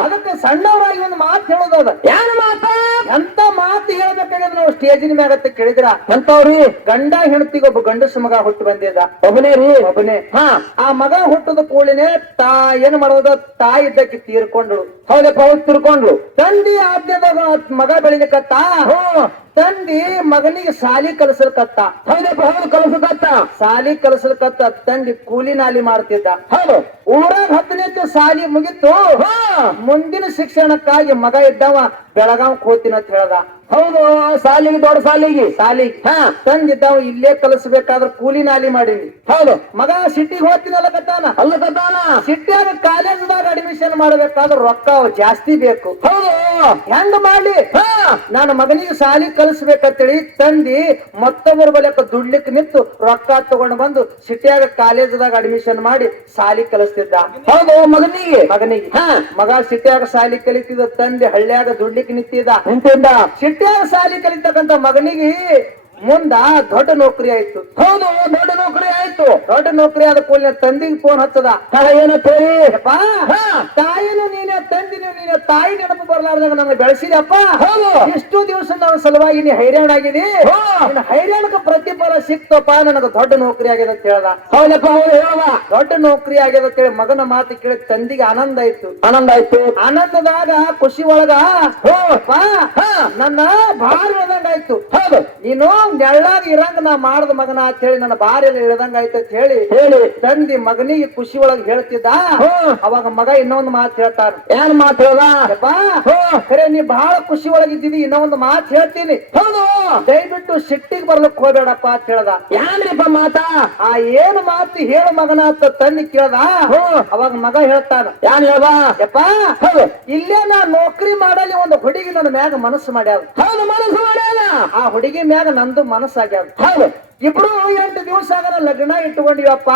ಅದಕ್ಕೆ ಸಣ್ಣವರಾಗಿ ಒಂದು ಮಾತು ಹೇಳೋದಾದ ಸ್ಟೇಜಿನ ಮ್ಯಾಗತ್ತ ಕೇಳಿದ್ರ. ಅಂತವ್ರಿ ಗಂಡ ಹೆಂಡತಿಗೆ ಒಬ್ಬ ಗಂಡಸ ಮಗ ಹುಟ್ಟು ಬಂದಿದ್ದ ಒಬ್ಬನೇ ರೀ? ಒಬ್ಬನೇ. ಹಾ. ಆ ಮಗ ಹುಟ್ಟದ ಕೂಡಲೇ ತಾ ಏನ್ ಮಾಡೋದ? ತಾಯಿ ಇದ್ದಕ್ಕೆ ತೀರ್ಕೊಂಡ್ಳು. ಹೌದಪ್ಪ ಅವ್ರು ತಿರ್ಕೊಂಡ್ರು ತಂದಿ ಆದ್ಯದಾಗ ಮಗ ಬೆಳಿಲಿಕ್ಕತ್ತ ತಂದಿ ಮಗನಿಗೆ ಸಾಲಿ ಕಲಸಲ್ಕತ್ತ. ಹೌದಪ್ಪ ಹೌದು ಕಲಸಕತ್ತ ಸಾಲಿ ಕಲಸಲ್ಕತ್ತ. ತಂದಿ ಕೂಲಿ ನಾಲಿ ಮಾಡ್ತಿದ್ದ. ಹೌದು. ಊರಾಗ ಹತ್ತನೇ ಸಾಲಿ ಮುಗಿತು. ಹಾ ಮುಂದಿನ ಶಿಕ್ಷಣಕ್ಕಾಗಿ ಮಗ ಇದ್ದವ ಬೆಳಗಾವ್ ಹೋತಿನ ಅಂತ ಹೇಳ್ದ. ಹೌದು ಸಾಲಿಗೆ ದೊಡ್ಡ ಸಾಲಿಗೆ. ಸಾಲಿಗೆ ಹಾ. ತಂದಿದ್ದಾವ ಇಲ್ಲೇ ಕಲಸಬೇಕಾದ್ರೆ ಕೂಲಿ ನಾಲಿ ಮಾಡೀನಿ. ಹೌದು. ಮಗ ಸಿಟಿಗೆ ಹೋಗ್ತೀನಲ್ಲಕತ್ತಾನ ಅಲ್ಲ ಕತ್ತಾನ ಸಿಟ್ಟಿಯಾಗ ಕಾಲೇಜ್ದಾಗ ಅಡ್ಮಿಷನ್ ಮಾಡ್ಬೇಕಾದ್ರ ರೊಕ್ಕ ಜಾಸ್ತಿ ಬೇಕು. ಹೌದು. ಹೆಂಗ ಮಾಡಿ ಹಾ. ನಾನು ಮಗನಿಗೆ ಸಾಲಿ ಕಲಿಸ್ಬೇಕಂತೇಳಿ ತಂದಿ ಮತ್ತೊಬ್ಬರ ಬಲಕ ದುಡ್ಲಿಕ್ ನಿಂತು ರೊಕ್ಕ ತಗೊಂಡು ಬಂದು ಸಿಟಿಯಾಗ ಕಾಲೇಜ್ದಾಗ ಅಡ್ಮಿಷನ್ ಮಾಡಿ ಸಾಲಿ ಕಲಿಸ್ತಿದ್ದ. ಹೌದು ಮಗನಿಗೆ. ಮಗನಿಗೆ. ಹಾ. ಮಗ ಸಿಟಿಯಾಗ ಸಾಲಿ ಕಲಿತಿದ್ದ ತಂದೆ ಹಳ್ಳಿಯಾಗ ದುಡ್ಲಿಕ್ ನಿಂತಿದ್ದ. ಸಿಟಿಯಾಗ ಸಾಲಿ ಕಲಿತಕ್ಕಂತ ಮಗನಿಗೆ ಮುಂದ ದೊಡ್ಡ ನೌಕರಿ ಆಯ್ತು. ಹೌದು ದೊಡ್ಡ ನೌಕರಿ ಆಯ್ತು. ದೊಡ್ಡ ನೌಕರಿ ಆದ ಕೂಡಲೇ ತಂದಿಗೆ ಫೋನ್ ಹಚ್ಚದ. ಏನಂತೇಳಿ ತಾಯಿನ ನೀನೆ ತಂದಿನೂ ನೀನೆ ತಾಯಿ ನೆನಪು ಬರ್ಲಾರ್ದಾಗ ನನ್ನ ಬೆಳೆಸಿದಪ್ಪ ಹೌದು. ಇಷ್ಟು ದಿವಸ ನನ್ನ ಸಲುವಾಗಿ ನೀ ಹೈರಾಣ ಆಗಿದೆ. ಹೈರಾಣಕ್ಕೆ ಪ್ರತಿಫಲ ಸಿಕ್ತಪ್ಪ ನನಗೆ ದೊಡ್ಡ ನೌಕರಿ ಆಗ್ಯದ ಅಂತ ಹೇಳ್ದ. ಹೌದಪ್ಪ ಹೌದು ಹೇಳವ ದೊಡ್ಡ ನೌಕರಿ ಆಗ್ಯದ ಅಂತ ಹೇಳಿ ಮಗನ ಮಾತು ಕೇಳಿ ತಂದಿಗೆ ಆನಂದ ಆಯ್ತು. ಆನಂದ ಆಯ್ತು. ಆನಂದದಾಗ ಖುಷಿ ಒಳಗ ಹೋ ಅಪ್ಪ ಹಾ. ನನ್ನ ಭಾರಿ ಆಯ್ತು ಹೌದು. ನೀನು ನೆಳ್ಳಾಗ ಇರಂಗ ನಾ ಮಾಡದ ಮಗನ ಅಂತ ಹೇಳಿ ನನ್ನ ಬಾರಿ ಇಳದಂಗ ಆಯ್ತು ಅಂತ ಹೇಳಿ ಹೇಳಿ. ತಂದಿ ಮಗನಿಗೆ ಖುಷಿ ಒಳಗ್ ಹೇಳ್ತಿದ್ದ. ಅವಾಗ ಮಗ ಇನ್ನೊಂದ್ ಮಾತು ಹೇಳ್ತಾರ ಏನ್ ಮಾತು ಖರೆ ನೀ ಬಹಳ ಖುಷಿ ಒಳಗಿದ್ದೀನಿ ಇನ್ನೊಂದು ಮಾತು ಹೇಳ್ತೀನಿ. ಹೌದು. ದಯವಿಟ್ಟು ಸಿಟ್ಟಿಗೆ ಬರ್ಲಕ್ ಹೋಗ್ಬೇಡಪ್ಪ ಅಂತ ಹೇಳ್ದ. ಏನ್ರಿಪ್ಪ ಮಾತಾ? ಆ ಏನ್ ಮಾತು ಹೇಳು ಮಗನ ಅಂತ ತಂದಿ ಕೇಳ್ದ. ಅವಾಗ ಮಗ ಹೇಳ್ತಾನ. ಯಾನ್ ಹೌದು. ಇಲ್ಲೇ ನಾ ನೌಕರಿ ಮಾಡಲಿ ಒಂದು ಹುಡುಗಿ ನನ್ನ ಮ್ಯಾಗ ಮನಸ್ಸು ಮಾಡ್ಯಾವ ಹೌದು ಮನಸ್ಸು ಆ ಹುಡುಗಿ ಮ್ಯಾಗ ನಂದು ಮನಸ್ಸಾಗ್ಯಾದ. ಹೌದು. ಇಬ್ರು ಎಂಟು ದಿವಸ ಆಗನ ಲಗ್ನ ಇಟ್ಕೊಂಡಿವಪ್ಪ.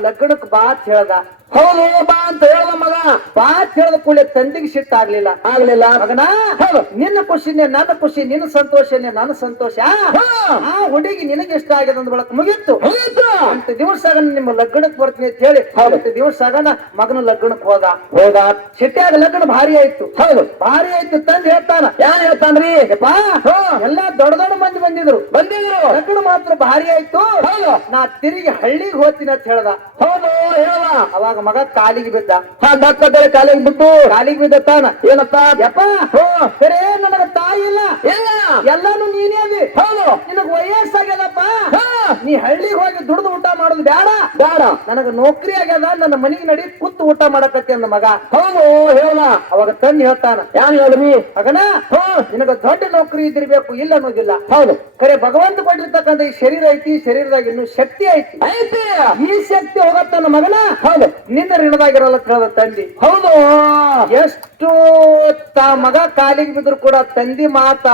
ಲಗ್ನಕ್ ಬಾತ್ ಹೇಳ್ದ. ಹೌದು ಬಾ ಅಂತ ಹೇಳ್ದ ಮಗ. ಬಾತ್ ಹೇಳಿದ ಕೂಲಿ ಕೂಡಲೇ ತಂದಿಗೆ ಸಿಟ್ಟ ಆಗ್ಲಿಲ್ಲ. ಆಗ್ಲಿಲ್ಲ. ಮಗನ ಹೌದು. ನಿನ್ನ ಖುಷಿನೇ ನನ್ನ ಖುಷಿ ನಿನ್ನ ಸಂತೋಷನೇ ನನ್ನ ಸಂತೋಷ. ಹಾ ಆ ಹುಡುಗಿ ನಿನಗೆ ಇಷ್ಟ ಆಗ್ಯದ ಅಂದ ಬಳಕ ಮುಗಿತ್ತು. ಅಂತ ಎಂಟು ದಿವಸ ನಿಮ್ಮ ಲಗ್ನಕ್ಕೆ ಬರ್ತೀನಿ ಅಂತ ಹೇಳಿ ಹೌದು. ದಿವಸ ಆಗನ ಮಗನ ಲಗ್ನಕ್ಕೆ ಹೋದ. ಹೋದ. ಸಿಟ್ಟಾಗ ಲಗ್ನ ಭಾರಿ ಆಯ್ತು. ಹೌದು. ಭಾರಿ ಆಯ್ತು ತಂದ್ ಹೇಳ್ತಾನ. ಯಾರು ಹೇಳ್ತಾನ್ರಿ? ಎಲ್ಲಾ ದೊಡ್ಡ ದೊಡ್ಡ ಮಂದಿ ಬಂದಿದ್ರು. ಬಂದಿದ್ರು. ಲಗ್ನ ಮಾತ್ರ ಭಾರಿ ಆಯ್ತು. ಹೌದು. ನಾ ತಿರುಗಿ ಹಳ್ಳಿಗೆ ಹೋಗ್ತೀನಿ ಅಂತ ಹೇಳ್ದ. ಹೌದು ಹೇಳ ಅವಾಗ ಮಗ ಕಾಲಿಗೆ ಬಿದ್ದ. ಹಾ ದಕ್ಕದಲ್ಲಿ ಕಾಲಿಗೆ ಬಿತ್ತು ಕಾಲಿಗೆ ಬಿದ್ದ ತಾನ? ಏನಪ್ಪ? ಯಪ್ಪ ನನಗ ತಾಯಿ ಇಲ್ಲ. ಇಲ್ಲ. ಎಲ್ಲಾನು ನೀನೇ ಅದಿ. ಹೌದು. ನಿನಗ್ ವಯಸ್ಸಾಗ್ಯದಪ್ಪ. ಹಾ. ನೀ ಹಳ್ಳಿಗೆ ಹೋಗಿ ದುಡ್ದು ಊಟ ಮಾಡೋದು ಬೇಡ ಬೇಡ ನನಗ ನೌಕರಿ ಆಗ್ಯದ ನನ್ನ ಮನಿಗೆ ನಡಿ ಕುತ್ತು ಊಟ ಮಾಡಕತ್ತಿ ಅಂದ ಮಗ. ಹೌದು ಹೇಳ. ಅವಾಗ ತಂದ್ ಹೇಳ್ತಾನ ಯಾನ್ ಹೇಳ್ರಿ ಮಗನ ನಿನಗ ದೊಡ್ಡ ನೌಕರಿ ಇದ್ದಿರ್ಬೇಕು ಇಲ್ಲ ಅನ್ನೋದಿಲ್ಲ. ಹೌದು. ಖರೆ ಭಗವಂತ ಕೊಟ್ಟಿರ್ತಕ್ಕಂಥ ಈ ಶರೀರ ಐತಿ ಶರೀರದಾಗ ಇನ್ನು ಶಕ್ತಿ ಐತಿ. ಐತಿ. ಈ ಶಕ್ತಿ ಹೋಗತ್ತ ನನ್ನ ಮಗನ? ಹೌದು. ನಿನ್ನ ಋಣದಾಗಿರಲ್ಲ ಕೇಳದ ತಂದಿ. ಹೌದು. ಎಷ್ಟು ತಾ ಮಗ ಕಾಲಿಗೆ ಬಿದ್ರು ಕೂಡ ತಂದಿ ಮಾತ?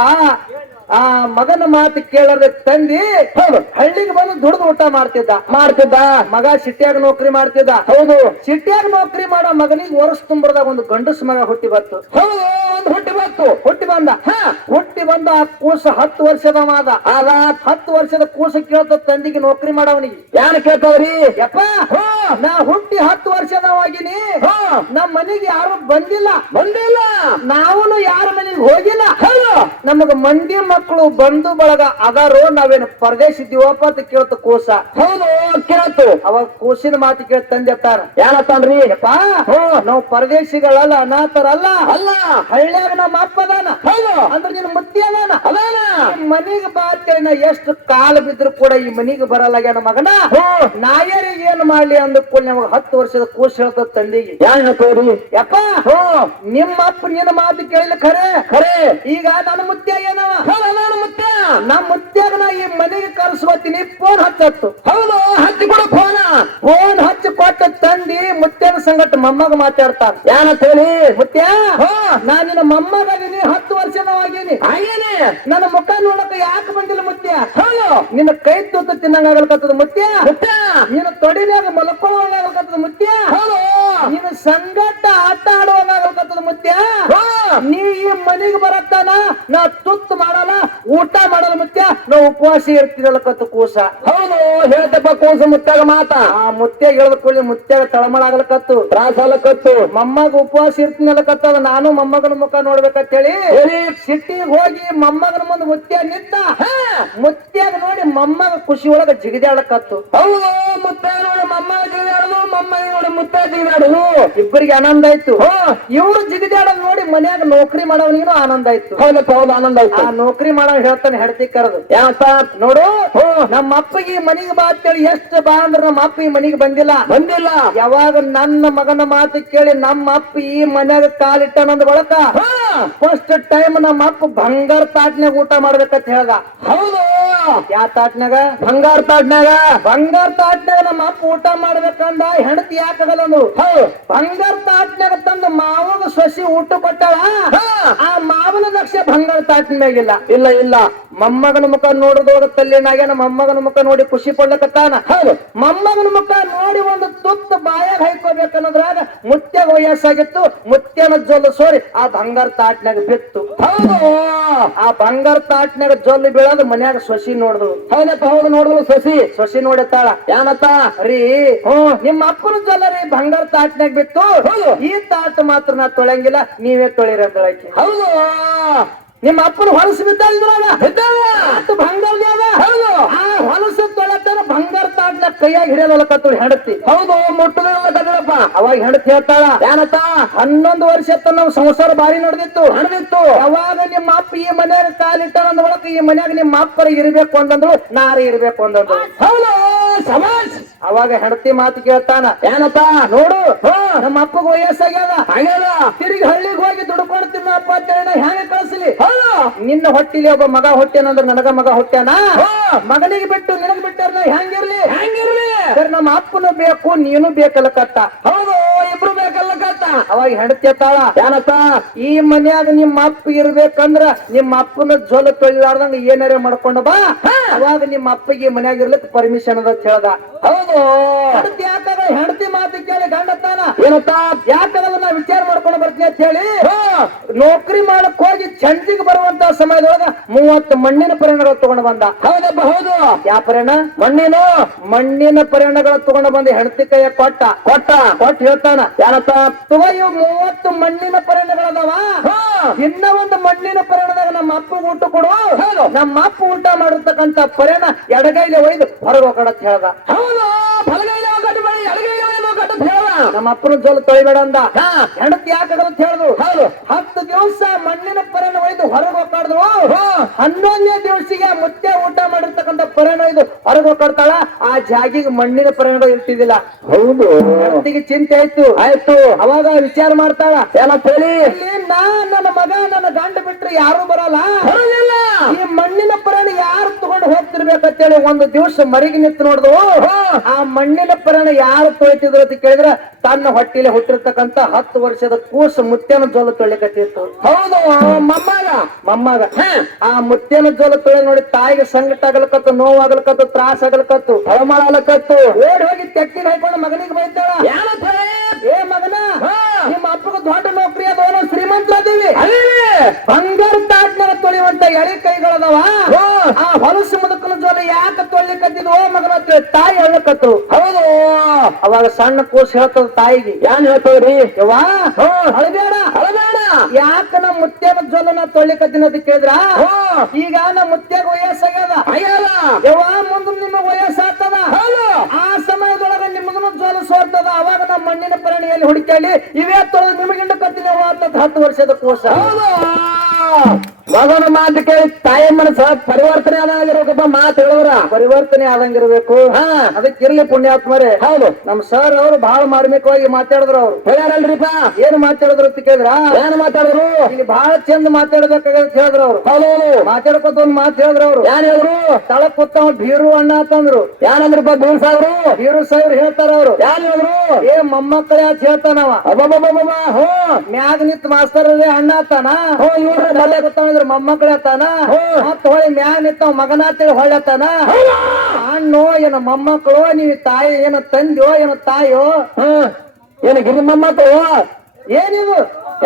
ಆ ಮಗನ ಮಾತು ಕೇಳದ ತಂದಿ ಹೌದು. ಹಳ್ಳಿಗೆ ಬಂದು ದುಡ್ದು ಊಟ ಮಾಡ್ತಿದ್ದ. ಮಾಡ್ತಿದ್ದ. ಮಗ ಸಿಟ್ಟಿಯಾಗ ನೌಕರಿ ಮಾಡ್ತಿದ್ದ. ಹೌದು. ಸಿಟ್ಟಿಯಾಗ ನೌಕರಿ ಮಾಡೋ ಮಗನಿಗೆ ವರ್ಷ ತುಂಬರದಾಗ ಒಂದು ಗಂಡಸ ಮಗ ಹುಟ್ಟಿ ಬಂತು. ಹೌದು ಒಂದು ಹುಟ್ಟಿ ಬಂತು. ಹುಟ್ಟಿ ಬಂದ. ಹಾ. ಹುಟ್ಟಿ ಬಂದ ಆ ಕೂಸ ಹತ್ತು ವರ್ಷದ ಮಾದ ಆದ. ಹತ್ತು ವರ್ಷದ ಕೂಸ ಕೇಳ್ತ ತಂದಿಗೆ ನೌಕರಿ ಮಾಡವನಿಗೆ. ಯಾರು ಕೇಳ್ತಾವ್ರಿ ಯಪ್ಪ ಹೋ. ನಾ ಹುಟ್ಟಿ ಹತ್ತು ವರ್ಷದವಾಗಿನಿ. ಹೋ. ನಮ್ಮ ಮನೆಗೆ ಯಾರು ಬಂದಿಲ್ಲ. ಬಂದಿಲ್ಲ. ನಾವು ಯಾರ ಮನೆಗೆ ಹೋಗಿಲ್ಲ. ನಮಗ ಮಂದಿ ಮಕ್ಕಳು ಬಂಧು ಬಳಗ ಅದಾರೋ ನಾವೇನು ಪರದೇಶ ಇದ್ದೀವಪ್ಪ ಅಂತ ಕೇಳ್ತ ಕೂಸ. ಹೌದು ಕೇಳ್ತು. ಅವಾಗ ಕೂಸಿನ ಮಾತು ಕೇಳಿ ತಂದೆತ್ತಾರ ತಾರ ಯಪ್ಪ ಹೋ ನಾವು ಪರದೇಶಿಗಳಲ್ಲ ಅನಾಥರಲ್ಲ. ಅಲ್ಲ. ಹಳ್ಳಿಯಾಗ ನಮ್ಮ ಅಪ್ಪದಾನ ಹೌದು. ಅಂದ್ರೆ ನಿನ್ನ ಮುತ್ತಿ ಅದೇನ. ಮನಿಗೆ ಬಾತೇನ ಎಷ್ಟು ಕಾಲ ಬಿದ್ರು ಕೂಡ ಈ ಮನಿಗೆ ಬರಲ್ಲಾಗ್ಯಾನ ಮಗನ? ನಾಯರಿಗೆ ಏನ್ ಮಾಡ್ಲಿ ಅಂದಕ್ಕೂ ನಮಗ ಹತ್ತು ವರ್ಷದ ಕೂಸ್ ಹೇಳ್ತ ತಂದಿಗೆ. ಯಪ್ಪ ನಿಮ್ಮ ಅಪ್ಪ ನಿನ್ನ ಮಾತು ಕೇಳಿಲ್ಲ ಖರೆ? ಖರೆ. ಈಗ ನನ್ನ ಮುತ್ಯ ಏನವ? ಮುತ್ಯ ನಮ್ಮ ಮುತ್ಯಾಗ ನಾ ಈ ಮನೆಗೆ ಕರ್ಸ್ಕೊತೀನಿ ಫೋನ್ ಹಚ್ಚತ್ತು. ಹೌದು ಹಚ್ಚಿ ಕೊಡು ಫೋನ ಫೋನ್ ಹಚ್ಚಿ ತಂದಿ ಮುತ್ಯನ ಸಂಗಟ ಮೊಮ್ಮಗ ಮಾತಾಡ್ತಾರ. ಏನಂತ ಹೇಳಿ ಮುತ್ಯ? ನಾನು ನಿನ್ನ ಮೊಮ್ಮಗ ಅದೀನಿ ಹತ್ತು ವರ್ಷದವಾಗಿನಿ ಹಾಗೇನೆ? ನನ್ನ ಮುಖ ನೋಡಕ ಯಾಕೆ ಬಂದಿಲ್ಲ ಮುತ್ಯ? ಹೌದು. ನಿನ್ನ ಕೈ ತುತ್ತು ತಿನ್ನಂಗಾಗಲ್ಕತ್ತದ ಮುತ್ಯ? ಮತ್ತೆ ನಿನ್ನ ತೊಡಿನಾಗ ಮಲ್ಕೊಳ್ಳೋಂಗಾಗಲ್ಕತ್ತದ ಮುತ್ಯ? ಹೌದು. ನಿನ್ನ ಸಂಗಟ ಆಟ ಆಡುವಂಗಾಗಲ್ಕತ್ತದ ಮುತ್ಯ? ಹಾ. ನೀ ಈ ಮನೆಗೆ ಬರತ್ತಾನ? ನಾ ತುತ್ತು ಮಾಡಲ್ಲ? ಊಟ ಮಾಡಲು ಮುತ್ಯ ನಾವು ಉಪವಾಸ ಇರ್ತೀರಲ್ಲ ಕತ್ತು ಕೂಸ. ಹೌದು ಹೇಳ್ತಪ್ಪ ಕೂಸ ಮುತ್ತಾಗ ಮಾತ. ಆ ಮುತ್ಯಾಗ ಹೇಳದ ಕೂಡಲೇ ಮುತ್ಯಾಗ ತಳಮಳ ಆಗಲಕತ್ತು ತ್ರಾಸ ಕತ್ತು. ಮೊಮ್ಮಗ ಉಪವಾಸ ಇರ್ತೀನಲ್ಲಕತ್ತದ ನಾನು ಮೊಮ್ಮಗನ ಮುಖ ನೋಡ್ಬೇಕಂತ ಹೇಳಿ. ಸಿಟ್ಟಿಗೆ ಹೋಗಿ ಮೊಮ್ಮಗನ ಮುಂದೆ ಮುತ್ಯ ನಿಂತ ಹಾ, ಮುತ್ಯಾಗ ನೋಡಿ ಮೊಮ್ಮಗ ಖುಷಿ ಒಳಗ ಜಿಗಿದಾಡಕತ್ತು ಹೌದು ಮುತ್ತ ನೋಡಿ ಮೊಮ್ಮಗ ಜಿಗಿದಾಡಲು ಮಮ್ಮ ನೋಡಿ ಮುತ್ತಾಜಿ ಜಿಗಿದಾಡುದು ಇಬ್ಬರಿಗೆ ಆನಂದ ಆಯ್ತು. ಇವ್ರು ಜಿಗಿದಾಡೋದ್ ನೋಡಿ ಮನ್ಯಾಗ ನೌಕರಿ ಮಾಡೋನಿಗೂ ಆನಂದ ಆಯ್ತು. ಹೌದಪ್ಪ ಹೌದು ಆನಂದ ಆಯ್ತು. ಆ ನೌಕರಿ ಮಾಡೋ ಹೇಳ್ತಾನೆ ಹೆಡ್ತಿ ಕರೆದು. ನೋಡು ನಮ್ಮ ಅಪ್ಪಗೆ ಈ ಮನಿಗೆ ಬಾ ಕೇಳಿ ಎಷ್ಟು ಬಾ ಅಂದ್ರೆ ನಮ್ಮ ಅಪ್ಪ ಈ ಮನಿಗೆ ಬಂದಿಲ್ಲ. ಬಂದಿಲ್ಲ. ಯಾವಾಗ ನನ್ನ ಮಗನ ಮಾತು ಕೇಳಿ ನಮ್ಮ ಅಪ್ಪ ಈ ಮನ್ಯಾಗ ಕಾಲಿಟ್ಟನಂದ ಬಳಕ? ಹಾ, ಫಸ್ಟ್ ಟೈಮ್ ನಮ್ಮ ಅಪ್ಪ ಬಂಗಾರ ತಾಟ್ನಾಗ ಊಟ ಮಾಡ್ಬೇಕಂತ ಹೇಳ್ದ. ಹೌದು. ಯಾವ ತಾಟ್ನಾಗ ಬಂಗಾರ ತಾಟ್ನಾಗ ಬಂಗಾರ ತಾಟ್ನಾಗ ನಮ್ಮ ಅಪ್ಪ ಊಟ ಮಾಡ್ಬೇಕಂದ ಹೆಂಡತಿ ಹೌದು. ಬಂಗಾರ ತಾಟ್ನ್ಯಾಗ ತಂದು ಮಾವಗ ಸಸಿ ಊಟ ಕೊಟ್ಟಾಳ ಆ ಮಾವನ ದಕ್ಷ ಬಂಗಾರ ತಾಟ್ನಾಗಿಲ್ಲ ಇಲ್ಲ ಇಲ್ಲ. ಮೊಮ್ಮಗನ ಮುಖ ನೋಡಿದೋಗ ನಮ್ಮ ಮೊಮ್ಮಗನ ಮುಖ ನೋಡಿ ಖುಷಿ ಪಡ್ಲಕತ್ತಾನ. ಹೌದು. ಮೊಮ್ಮಗನ ಮುಖ ನೋಡಿ ಒಂದು ತುತ್ತು ಬಾಯಾಗ ಹೈಕೋಬೇಕನ್ನೋದ್ರಾಗ ಮುತ್ಯ ವಯಸ್ಸಾಗಿತ್ತು ಮುತ್ಯನ ಜೊಲ್ಲು ಸೋರಿ ಆ ಬಂಗಾರ ತಾಟ್ನಾಗ ಬಿತ್ತು. ಹೌದು. ಆ ಬಂಗಾರ ತಾಟ್ನಾಗ ಜೊಲ್ಲು ಬೀಳೋದು ಮನ್ಯಾಗ ಸೊಸಿ ನೋಡಿದ್ರು ಹೌದಪ್ಪ ಹೌದು ನೋಡಿದ್ರು ಸಸಿ. ಸೊಸಿ ನೋಡತ್ತಾಳ ಯಾನತ್ತ ರೀ ಹ್ಮ್ ನಿಮ್ಮ ಅಪ್ಪನ ಜೊಲ್ಲ ರೀ ಬಂಗಾರ ತಾಟ್ನಾಗ ಬಿತ್ತು. ಹೌದು. ಈ ತಾಟ್ ಮಾತ್ರ ನಾ ತೊಳೆಂಗಿಲ್ಲ ನೀವೇ ತೊಳಿರಿ ಅಂದಳಾಕಿ. ಹೌದು. ನಿಮ್ಮ ಅಪ್ಪನ ಹೊಲಸು ಬಿದ್ದಲ್ಲಿ ಬಂಗಾರದ್ಯಾವ ಹೌದು. ಆ ಹೊಲಸು ತೊಳೆತಾರ ಬಂಗಾರ ಕೈಯಾಗ ಹಿಡಿಯಲ್ಲ ಹೆಂಡತಿ. ಹೌದು ಮುಟ್ಟದಲ್ಲ ಕದಳಪ್ಪ ಅವಾಗ ಹೆಂಡತಿ ಹೇಳ್ತಾಳ ಏನತ್ತ ಹನ್ನೊಂದು ವರ್ಷ ನಾವು ಸಂಸಾರ ಬಾರಿ ನಡೆದಿತ್ತು ನಡೆದಿತ್ತು ಅವಾಗ ನಿಮ್ಮ ಅಪ್ಪ ಈ ಮನ್ಯಾಗ ಕಾಲಿಟ್ಟ ಅಂದ ಒಳಕ ಈ ಮನ್ಯಾಗ ನಿಮ್ಮ ಅಪ್ಪರ ಇರಬೇಕು ಅಂತಂದ್ರು ನಾರಿ ಇರ್ಬೇಕು ಅಂತಂದ್ರು ಹೌದು, ಸಮಾಜ್. ಅವಾಗ ಹೆಂಡತಿ ಮಾತು ಕೇಳ್ತಾನ ಏನಪ್ಪ ನೋಡು ನಮ್ಮ ಅಪ್ಪಗ ವಯಸ್ಸಾಗ್ಯದ. ಹಾಗೆಲ್ಲ, ತಿರುಗಿ ಹಳ್ಳಿಗೆ ಹೋಗಿ ದುಡ್ಕೊಂಡು ತಿನ್ನ ಅಪ್ಪ ಅಂತೇಳಿ ಹೆಂಗ ಕಳಿಸ್ಲಿ ಹೌದು ನಿನ್ನ ಹೊಟ್ಟಿಲಿ ಒಬ್ಬ ಮಗ ಹುಟ್ಟ್ಯಾನಂದ್ರ ನನಗ ಮಗ ಹೊಟ್ಟೆನ ಮಗನಿಗೆ ಬಿಟ್ಟು ನಿನಗ ಬಿಟ್ಟಾರ ಹೆಂಗಿರ್ಲಿ? ಹೆಂಗಿರ್ಲಿ? ಸರ್ ನಮ್ಮ ಅಪ್ಪನು ಬೇಕು ನೀನು ಬೇಕಲ್ಲ ಕತ್ತ. ಹೌದು ಇಬ್ರು ಬೇಕಲ್ಲ ಕತ್ತ. ಅವಾಗ ಹೆಂಡತಿ ಎತ್ತಾಳ? ಏನಪ್ಪ ಈ ಮನ್ಯಾಗ ನಿಮ್ಮ ಅಪ್ಪ ಇರ್ಬೇಕಂದ್ರ ನಿಮ್ಮ ಅಪ್ಪನ ಜೋಲ ತೊಳಿಲಾರ್ದಂಗ ಏನಾರ ಮಾಡ್ಕೊಂಡು ಬಾ. ಅವಾಗ ನಿಮ್ಮ ಅಪ್ಪಗೆ ಮನ್ಯಾಗ ಇರ್ಲಿಕ್ಕೆ ಪರ್ಮಿಷನ್ ಅದ ಹೇಳ್ದ. ಹೌದು. ಹೆಂಡತಿ ಯಾಕಾಗ ಹೆಂಡತಿ ಮಾತು ಕೇಳಿ ಏನಪ್ಪ? ಯಾಕಂದ್ರೆ ನಾ ವಿಚಾರ ಮಾಡ್ಕೊಂಡು ಬರ್ತೀನಿ ಅಂತ ಹೇಳಿ ಹಾ. ನೌಕರಿ ಮಾಡಕ್ ಹೋಗಿ ಚಂದಿಗೆ ಬರುವಂತ ಸಮಯದೊಳಗ ಮೂವತ್ತು ಮಣ್ಣಿನ ಪರಿಣಗಳು ತಗೊಂಡು ಬಂದ. ಹೌದಪ್ಪ ಹೌದು. ಯಾವ ಪರಿಣ ಮಣ್ಣಿನ? ಮಣ್ಣಿನ ಪರಿಣಗಳು ತಗೊಂಡು ಬಂದ ಹೆಂಡತಿ ಕೈಯ ಕೊಟ್ಟ. ಕೊಟ್ಟ. ಕೊಟ್ಟು ಹೇಳ್ತಾನ. ಯಾರಪ್ಪ? ತಗೋ ಇವು ಮೂವತ್ತು ಮಣ್ಣಿನ ಪರಿಣಗಳದಾವ ಹಾ. ಇನ್ನ ಒಂದು ಮಣ್ಣಿನ ಪರಿಣದಾಗ ನಮ್ಮ ಅಪ್ಪ ಊಟ ಕೊಡು. ಹೌದು. ನಮ್ಮ ಅಪ್ಪ ಊಟ ಮಾಡಿರ್ತಕ್ಕಂತ ಪರಿಣ ಎಡಗೈಲಿ ಒಯ್ದು ಹೊರಗೆ ಹೋಗೋಣ ಹೇಳ್ದ. ಹೌದು. ನಮ್ಮ ಅಪ್ಪನ ಜೋಲು ತೊಳಿಬೇಡ ಅಂದ ಹೆಂಡತಿ ಯಾಕಾಗಲ್ಲ ಅಂತ ಹೇಳ್ದು? ಹೌದು. ಹತ್ತು ದಿವಸ ಮಣ್ಣಿನ ಪರಿಣ ಒಯ್ದು ಹೊರಗೆ ಹೋಗ್ತಾಡ್ದು ಹನ್ನೊಂದನೇ ದಿವಸಿಗೆ ಮುತ್ತೆ ಊಟ ಮಾಡಿರ್ತಕ್ಕಂಥ ಪರಿಣ ಇದು ಹೊರಗೆ ಹೋಗ್ತಾಳ ಆ ಜಾಗಿಗೆ ಮಣ್ಣಿನ ಪರಿಣಗಳು ಇರ್ತಿದ್ದಿಲ್ಲ ಹೌದು. ಹೆಂಡತಿಗೆ ಚಿಂತೆ ಆಯ್ತು. ಆಯ್ತು. ಅವಾಗ ವಿಚಾರ ಮಾಡ್ತಾಳ ಎಲ್ಲ ಇಲ್ಲಿ ನಾ ನನ್ನ ಮಗ ನನ್ನ ಗಂಡ ಬಿಟ್ರೆ ಯಾರು ಬರಲ್ಲ. ಈ ಮಣ್ಣಿನ ಪರಣ ಯಾರು ತಗೊಂಡು ಹೋಗ್ತಿರ್ಬೇಕಂತೇಳಿ ಒಂದು ದಿವಸ ಮರಿಗೆ ನಿಂತು ನೋಡ್ದು. ಆ ಮಣ್ಣಿನ ಪರಣ ಯಾರು ತೊಳಿತಿದ್ರು ಅಂತ ಕೇಳಿದ್ರ ತನ್ನ ಹೊಟ್ಟಿಲೆ ಹುಟ್ಟಿರ್ತಕ್ಕಂತ ಹತ್ತು ವರ್ಷದ ಕೂಸು ಮುತ್ಯನ ಜೋಲ ತೊಳಿಕತ್ತಿತ್ತು ಹೌದು ಮಮ್ಮಗ. ಮಮ್ಮಗ. ಆ ಮುತ್ಯನ ಜೋಲ ತೊಳಿ ನೋಡಿ ತಾಯಿಗೆ ಸಂಕಟ ಆಗಲ್ಕತ್ತು ನೋವಾಗಲ್ಕತ್ತು ತ್ರಾಸ ಆಗಲ್ಕತ್ತು ಹೊರಮಾಡಲಕತ್ತು ಓಡಿ ಹೋಗಿ ತೆಕ್ಕಿ ಹಾಕೊಂಡು ಮಗನಿಗೆ ಬೈತಾಳ. ಏ ಮಗನ ನಿಮ್ಮ ಅಪ್ಪಗ ದೊಡ್ಡ ನೌಕರಿ ಅದೋ ಶ್ರೀಮಂತರಾದೀವಿ. ಅಲ್ಲಿ ಬಂಗಾರ ತೊಳೆಯುವಂತ ಎಳೆ ಕೈಗಳದವ? ಆ ಹೊಲಸು ಮುದುಕನ ಜೋಲ ಯಾಕ ತೊಳಿಕತ್ತಿದ್ ಓ ಮಗನ ತಾಯಿ ಹೇಳಕತ್ತು ಹೌದು. ಅವಾಗ ಸಣ್ಣ ಕೂಸ್ ಹೇಳ್ತದ ತಾಯಿಗೆ. ಏನ್ ಹೇಳ್ತವ್ರಿ ಯವ್ವಾ ಅಳಬೇಡ. ಅಳಬೇಡ. ಯಾಕ ನಮ್ಮ ಮುತ್ಯನ ಜೋಲನ ನಾ ತೊಳಿಕತ್ತೀನಿ ಅಂತ ಕೇಳಿದ್ರ ಈಗ ನಮ್ಮ ಮುತ್ಯಾಗ ವಯಸ್ಸಾಗ್ಯದ. ಅಯ್ಯಲ್ಲ ಯವ್ವಾ ಮುಂದೆ ನಿಮ್ಮ ವಯಸ್ಸಾಗ್ತದ. ಆ ಸಮಯದೊಳಗ ನಿಮಗನು ಜೋಲ ಸೋರ್ತದ. ಅವಾಗ ನಮ್ಮ ಮಣ್ಣಿನ ಪರಿಣಿಯಲ್ಲಿ ಹುಡುಕಿ ಇವೇ ತೊಳೆದು ನಿಮಗಿಂದ ಕತ್ತಿನ ಅಂತ ಹತ್ತು ವರ್ಷದ ಕೋಶ ಹೌದು. ಮಗನ ಮಾತು ಕೇಳಿ ತಾಯಿ ಮನಸ್ಸ ಪರಿವರ್ತನೆ ಆದಂಗಿರ್ಬೇಕಪ್ಪ ಮಾತು ಹೇಳಿದ್ರ ಪರಿವರ್ತನೆ ಆದಂಗಿರ್ಬೇಕು. ಹಾ. ಅದಕ್ಕಿರ್ಲಿ ಪುಣ್ಯಾತ್ಮರೇ. ಹೌದು. ನಮ್ ಸರ್ ಅವರು ಬಹಳ ಮಾರ್ಮಿಕವಾಗಿ ಮಾತಾಡಿದ್ರು ಅವ್ರು. ಹೇಳ್ಯಾರಲ್ರಿಪ್ಪ? ಏನ್ ಮಾತಾಡಿದ್ರು ಅಂತ ಕೇಳಿದ್ರ? ಏನ್ ಮಾತಾಡಿದ್ರು? ಇಲ್ಲಿ ಬಹಳ ಚಂದ ಮಾತಾಡ್ಬೇಕಾಗತ್ತ ಹೇಳಿದ್ರು ಅವ್ರು. ಹೌದು ಮಾತಾಡ್ಕೊತ ಒಂದ್ ಮಾತು ಹೇಳಿದ್ರು ಅವ್ರು. ಯಾನ್ ಹೇಳಿದ್ರು? ತಳ ಕೂತ ಭೀರು ಅಣ್ಣ ಅಂತಂದ್ರು. ಏನಂದ್ರಪ್ಪ ಬೀರ್ ಸಾವ್ರು? ಬೀರು ಸಾವಿರ ಹೇಳ್ತಾರ ಅವ್ರು. ಯಾನ್ ಹೇಳಿದ್ರು? ಏ ಮೊಮ್ಮಕ್ಕಳ ಯಾಕೆ ಹೇಳ್ತಾನವ ಅಬ್ಬಬ್ಬಬ್ಬಬ್ಬ, ಹೋ ಮ್ಯಾಗ ನಿತ್ ಮಾಸ್ತರ್ ಅಣ್ಣ ಆತಾನ ಹೋ ಇವ್ರ ಗೊತ್ತ ಮೊಮ್ಮಕ್ಕಳ ಆತಾನ ಮತ್ತ ಹೊಳಿ ಮ್ಯಾನ್ ನಿಂತ ಮಗನ ತಿಳಿ ಹೊಳ್ಳತಾನ ಅಣ್ಣೋ ಏನ ಮೊಮ್ಮಕ್ಕಳು ನೀವ್ ತಾಯಿ ಏನ ತಂದ್ಯೋ ಏನ ತಾಯೋ ಏನು ಗಿರಿ ಮೊಮ್ಮಕ್ಕಳು? ಏನಿದು?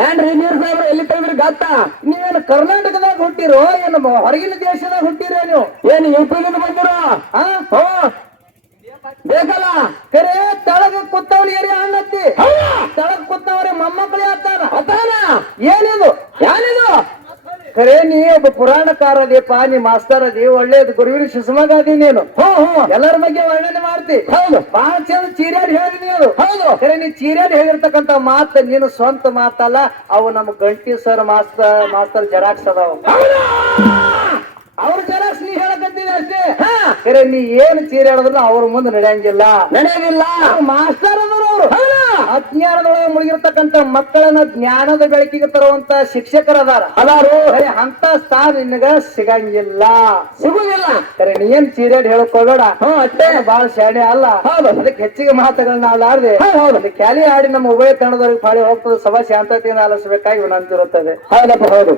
ಏನ್ರಿ ನೀರ್ ಸಾಹೇಬ್ರ ಎಲ್ಲಿ ತಂದ್ರಿ ಗತ್ತ ನೀವೇನು ಕರ್ನಾಟಕದಾಗ ಹುಟ್ಟಿರೋ ಏನು ಹೊರಗಿನ ದೇಶದಾಗ ಹುಟ್ಟಿರೋ ನೀವು? ಏನ್ ಯು ಪಿಲಿಂದ ಬಂದಿರೋ? ಬೇಕಲ್ಲ? ಕರೆ ತಳಗ ಕುತ್ತವ್ರಿ ಅಣ್ಣತ್ತಿ. ತಳಗ ಕುತ್ತವ್ರಿ ಮೊಮ್ಮಕ್ಕಳೇ ಅತ್ತಾನ ಅತ್ತಾನ ಏನಿದು? ಖರೆ ನೀ ಒಬ್ಬ ಪುರಾಣಕಾರ ಅದೀಪ ನೀ ಮಾಸ್ತರ್ ಅದಿ ಒಳ್ಳೇದು ಗುರುವಿನ ಶಿಶುಮಗ ಅದಿ ನೀನು ಎಲ್ಲರ ಬಗ್ಗೆ ವರ್ಣನೆ ಮಾಡ್ತಿ. ಹೌದು. ಬಹಳ ಚಂದ ಚೀರ್ಯಾಡಿ ಹೇಳಿ ನೀನು. ಹೌದು. ಅರೆ ನೀ ಚೀರ್ಯಾಡಿ ಹೇಳಿರ್ತಕ್ಕಂತ ಮಾತು ನೀನು ಸ್ವಂತ ಮಾತಲ್ಲ ಅವು ನಮ್ಮ ಗಂಟಿ ಸರ್ ಮಾಸ್ತರ್ ಮಾಸ್ತರ್ ಜೆರಾಕ್ಸ್ ಅದಾವ. ಅವ್ರ ಜನ ನೀ ಹೇಳಕತ್ತೀನಿ ಅಷ್ಟೇ. ಹಾ. ನೀ ಏನು ಹೇಳಿದ್ರು ಅವ್ರ ಮುಂದೆ ನಡೆಯಂಗಿಲ್ಲ. ನಡೆಯಂಗಿಲ್ಲ. ಮಾಸ್ಟರ್ ಅದರು ಅವರು. ಅಜ್ಞಾನದೊಳಗೆ ಮುಳುಗಿರ್ತಕ್ಕಂತ ಮಕ್ಕಳನ್ನ ಜ್ಞಾನದ ಬೆಳಕಿಗೆ ತರುವಂತ ಶಿಕ್ಷಕರ ಅದಾರ. ಅದಾರು. ಅಂತ ಸ್ಥಾನ ನಿನಗ ಸಿಗಂಗಿಲ್ಲ. ಸಿಗುದಿಲ್ಲ. ಸರಿ ನೀ ಏನ್ ಚೀರಾಡಿ ಹೇಳಕೋಬೇಡ ಹ್ಞೂ ಅಷ್ಟೇ. ಬಾಳ ಶಾಣೆ ಅಲ್ಲ. ಹೌದು. ಅದಕ್ಕೆ ಹೆಚ್ಚಿಗೆ ಮಾತುಗಳನ್ನ ಅಲ್ಲಾರ್ದೆ ಹೌದು, ಕ್ಯಾಲಿ ಆಡಿ ನಮ್ಮ ಉಭಯ ತಂಡದವ್ರಿಗೆ ಬಾಳಿ ಹೋಗ್ತದೆ. ಸಭಾ ಶಾಂತತೆಯನ್ನು ಆಲಿಸಬೇಕಾಗಿ ವಿನಂತಿರುತ್ತದೆ. ಹೌದಪ್ಪ ಹೌದು.